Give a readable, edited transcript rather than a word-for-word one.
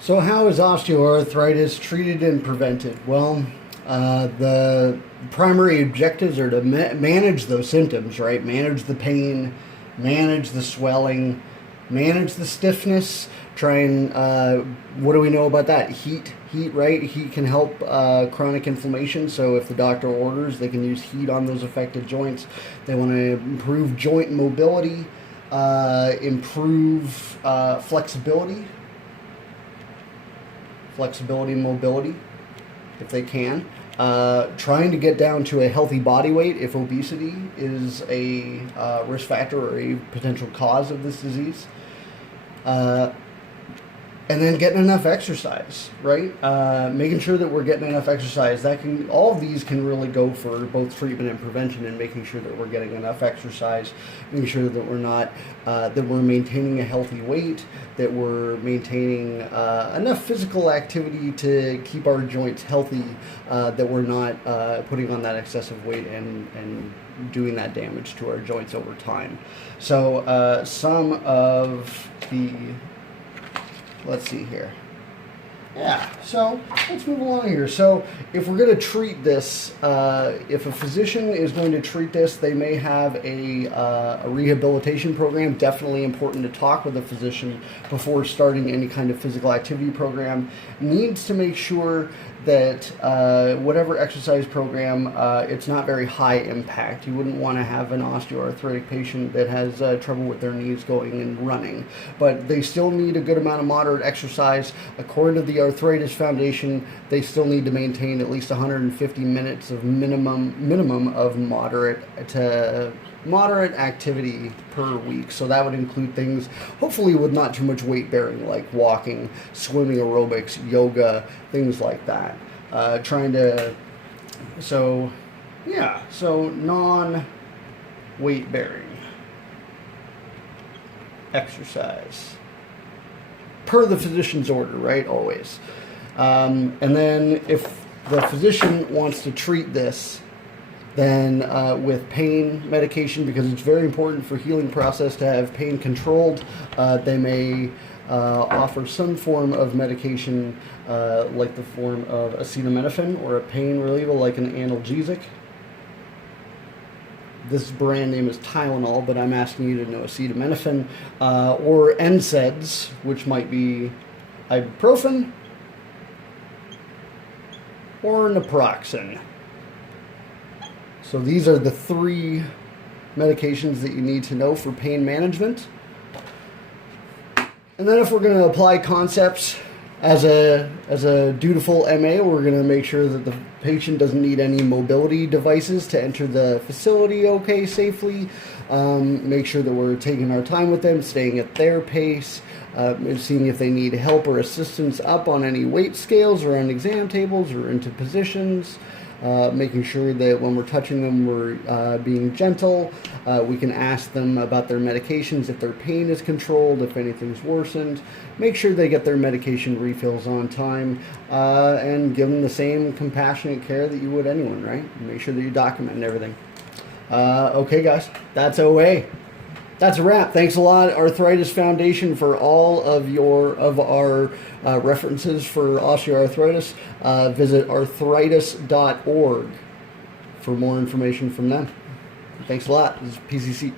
So how is osteoarthritis treated and prevented? Well, the primary objectives are to manage those symptoms, right? Manage the pain, manage the swelling, manage the stiffness. Try and, what do we know about that? Heat, right? Heat can help chronic inflammation. So if the doctor orders, they can use heat on those affected joints. They want to improve joint mobility, improve flexibility, mobility, if they can. Trying to get down to a healthy body weight if obesity is a risk factor or a potential cause of this disease. And then getting enough exercise, right? Making sure that we're getting enough exercise. All of these can really go for both treatment and prevention, and making sure that we're getting enough exercise, making sure that we're not, that we're maintaining a healthy weight, that we're maintaining enough physical activity to keep our joints healthy, that we're not putting on that excessive weight and doing that damage to our joints over time. So some of the, let's see here. Yeah, so let's move along here. So if we're going to treat this, if a physician is going to treat this, they may have a rehabilitation program. Definitely important to talk with a physician before starting any kind of physical activity program. Needs to make sure that whatever exercise program, it's not very high impact. You wouldn't want to have an osteoarthritic patient that has trouble with their knees going and running, but they still need a good amount of moderate exercise. According to the Arthritis Foundation, they still need to maintain at least 150 minutes of minimum of moderate activity per week. So that would include things, hopefully with not too much weight bearing, like walking, swimming, aerobics, yoga, things like that. So non-weight bearing exercise per the physician's order, right? Always. And then if the physician wants to treat this, then with pain medication, because it's very important for healing process to have pain controlled, they may offer some form of medication, like the form of acetaminophen, or a pain reliever like an analgesic. This brand name is Tylenol, but I'm asking you to know acetaminophen, or NSAIDs, which might be ibuprofen or naproxen. So these are the three medications that you need to know for pain management. And then if we're going to apply concepts as a dutiful MA, we're going to make sure that the patient doesn't need any mobility devices to enter the facility safely. Make sure that we're taking our time with them, staying at their pace, seeing if they need help or assistance up on any weight scales or on exam tables or into positions. Making sure that when we're touching them, we're being gentle. We can ask them about their medications, if their pain is controlled, if anything's worsened. Make sure they get their medication refills on time, and give them the same compassionate care that you would anyone, right? Make sure that you document everything. Okay, guys, that's OA. That's a wrap. Thanks a lot, Arthritis Foundation, for all of our references for osteoarthritis. Visit arthritis.org for more information from them. Thanks a lot. This is PCC.